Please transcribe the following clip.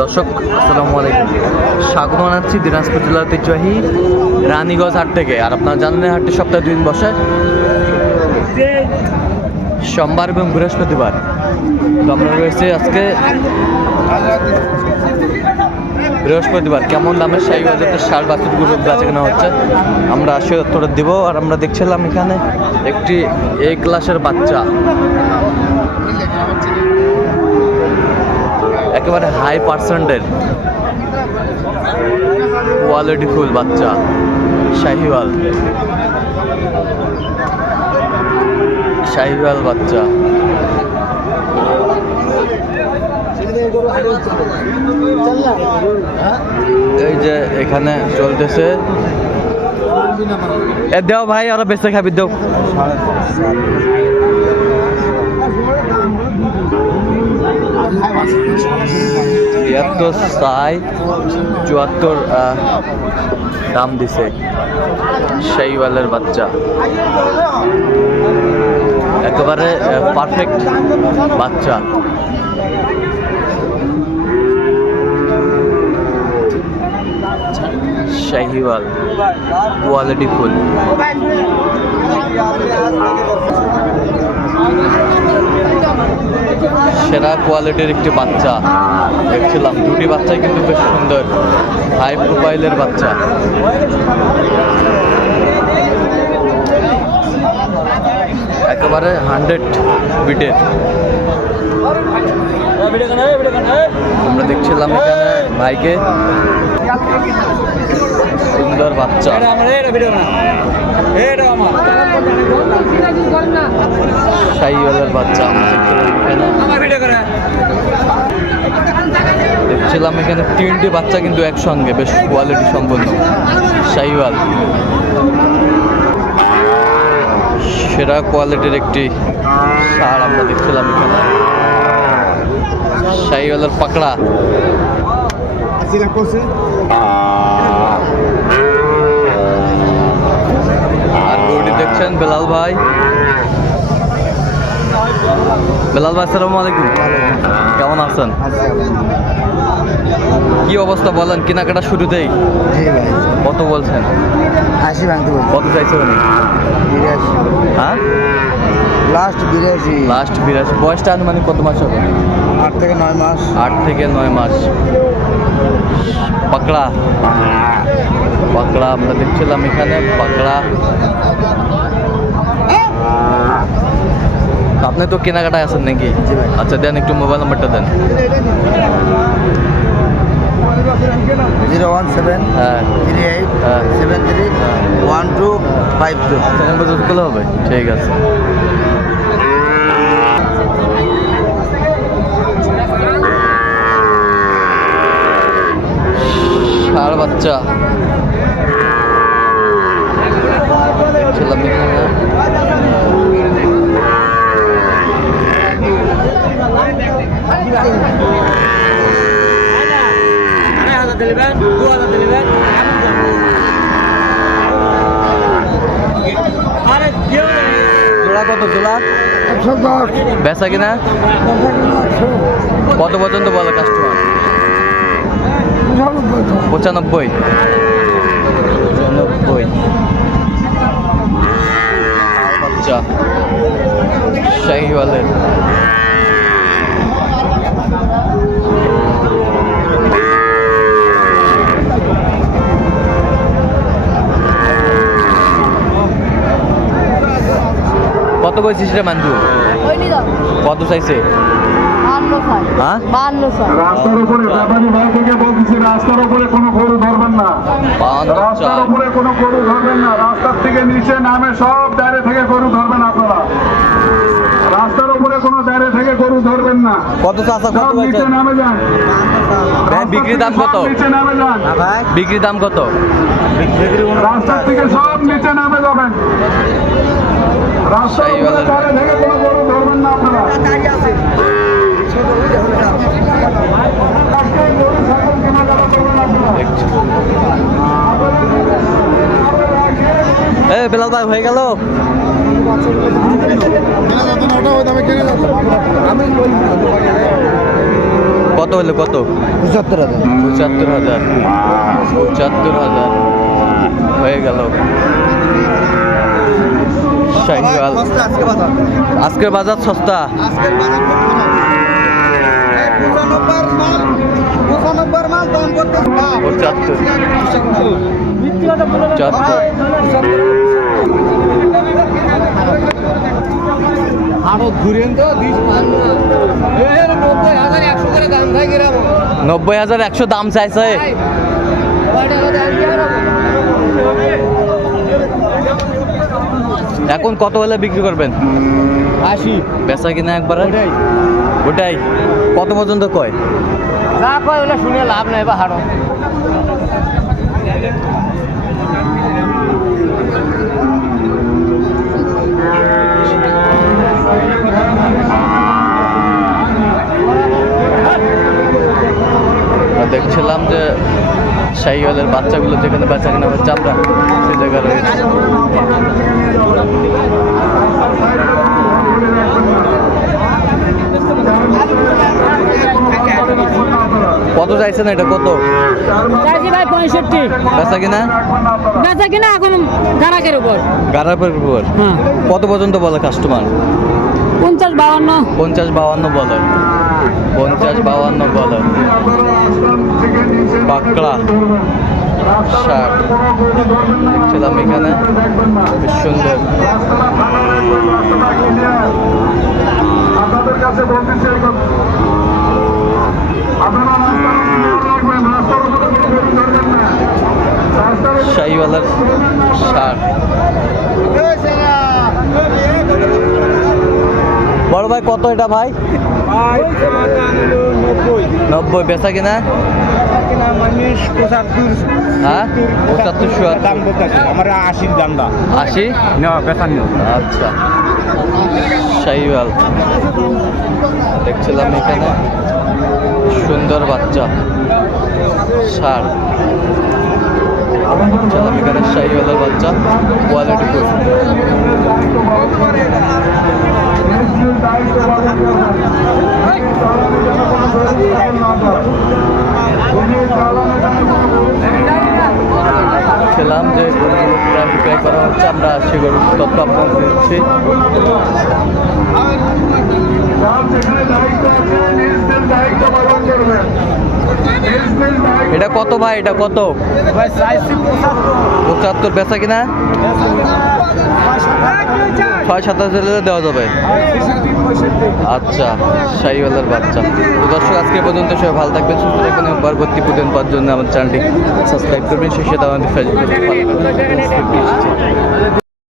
দর্শক আসসালামু আলাইকুম, স্বাগত জানাচ্ছি দিনাজপুর জেলার ঐতিহ্যবাহী রানীগঞ্জ হাট থেকে। আর আপনারা জানেন হাটটি সপ্তাহে 2 দিন বসে, সোমবার এবং বৃহস্পতিবার। তো আমরা রয়েছে আজকে বৃহস্পতিবার। কেমন দামের শাহিওয়াল জাতের ষাঁড় বাছুরগুলো বেচা কেনা হচ্ছে আমরা আসলে উত্তরে দিব। আর আমরা দেখছিলাম এখানে একটি এ ক্লাসের বাচ্চা, একেবারে হাই পার্সেন্টের কোয়ালিটিফুল বাচ্চা শাহিওয়াল বাচ্চা। এই যে এখানে চলতেছে, এ দেও ভাই, ওরা বেঁচে খাবি দেও। এত 74 দাম দিছে শাহিওয়ালের বাচ্চা, একেবারে পারফেক্ট বাচ্চা। Sahiwal quality full. সেরা কোয়ালিটির একটি বাচ্চা দেখছিলাম, দুটি বাচ্চাই কিন্তু বেশ সুন্দর, হাই প্রোফাইলের বাচ্চা। একেবারে 100 বিটের। আমরা দেখছিলাম এখানে ভাইকে, সুন্দর বাচ্চা শাহিওয়ালের বাচ্চা। দেখছিলাম এখানে 3টি বাচ্চা কিন্তু একসঙ্গে, বেশ কোয়ালিটি সম্পন্ন শাহিওয়াল। সেরা কোয়ালিটির একটি ষাঁড় আমরা দেখছিলাম এখানে, শাহিওয়ালের পাকড়া। আর গরুটি দেখছেন বেলাল ভাই। আসসালামু আলাইকুম, কেমন আছেন? কি অবস্থা বলেন, কেনাকাটা শুরুতেই? কত বলছেন? 80 ভাঙতে বলছি। কত চাইছে উনি? 82। হ্যাঁ, লাস্ট 82। বয়সটা আনুমানিক কত মাস হবে? 8 থেকে 9 মাস। 8 থেকে 9 মাস। পাকড়া আমরা দেখছিলাম এখানে পাকড়া। আপনি তো কেনাকাটায় আছেন নাকি? আচ্ছা দেন, একটু মোবাইল নাম্বারটা দেন। 017 হ্যাঁ 38 73 1252। খুলে হবে, ঠিক আছে। ষাঁড় বাচ্চা দেখছিলাম এখানে। জোড়া কত? জোড়া 110। বেচা কিনা কত পর্যন্ত বলে কাস্টমার? 95। বাচ্চা শাহিওয়ালের। কত কইছিস রে মাঞ্জু? কত চাইছে? হ্যাঁ, রাস্তার উপরে ব্যাপারী ভাই থেকে বলতেছি, রাস্তার উপরে কোনো গরু ধরবেন না, রাস্তার উপরে কোনো গরু ধরবেন না। রাস্তার থেকে নিচে নামে সব দাঁড়ে থেকে গরু ধরবেন আপনারা। রাস্তার উপরে কোনো দাঁড়ে থেকে গরু ধরবেন না। কত চাচা? কত নিচে নামে যান। বিক্রির দাম কত? নিচে নামে যান। বিক্রির দাম কত? রাস্তার থেকে সব নিচে নামে যাবেন। রাস্তার উপরে দাঁড়ে থেকে কোনো গরু ধরবেন না আপনারা। বেলাল ভাই হয়ে গেল। কত হলে কত? 75,000। 75,000। 75,000 হয়ে গেল। শাহিওয়াল আজকের বাজার সস্তা। 90,100 দাম চাইছে। এখন কত হলে বিক্রি করবেন? 80। বেচা কিনা একবার ওটাই কত পর্যন্ত কয়? যা কয় ওটা শুনে লাভ নাই বা হারো। দেখছিলাম যে শাহিওয়ালের বাচ্চাগুলো যেখানে বেচা কিনা হচ্ছে আমরা সেই জায়গায় রয়েছে। কত চাইছেন এটা? কত চাইছি ভাই? 65। বেচা কিনা? বেচা কিনা এখন গারাকের উপর। গাড়ার উপর হ্যাঁ। কত পর্যন্ত বলে কাস্টমার? 50-52। 50-52 বলে। 50-52 বলে। বাঁকড়া শার্ট দেখছিলাম এখানে, বেশ সুন্দর। আপনাদের কাছে বলতে চাই আপনারা শাহিওয়ালের শার্ট। বড় ভাই কত এটা ভাই? 90। বেচা কিনা? হ্যাঁ 75-70। আমার 80 দাম দা। 80 না বেতন নেই। আচ্ছা শাহিওয়াল দেখছিলাম এখানে, সুন্দর বাচ্চা ষাঁড় দেখছিলাম এখানে। শাহিওয়ালের বাচ্চা কোয়ালিটি ছিলাম যে গরুগুলো প্রায় বিক্রয় করা হচ্ছে, আমরা সেগুলো তথ্য আপনাদের দিচ্ছি। এটা কত ভাই? এটা কত? 75। বেচা কিনা? 6-7 দেওয়া যাবে। আচ্ছা শাহিওয়ালের বাচ্চা। তো দর্শক আজকে পর্যন্ত সবাই ভালো থাকবেন, সুস্থ থাকবেন এবং পরবর্তী প্রতিদিন পাওয়ার জন্য আমার চ্যানেলটি সাবস্ক্রাইব করবেন। সেই সাথে আমাদের ফেসবুক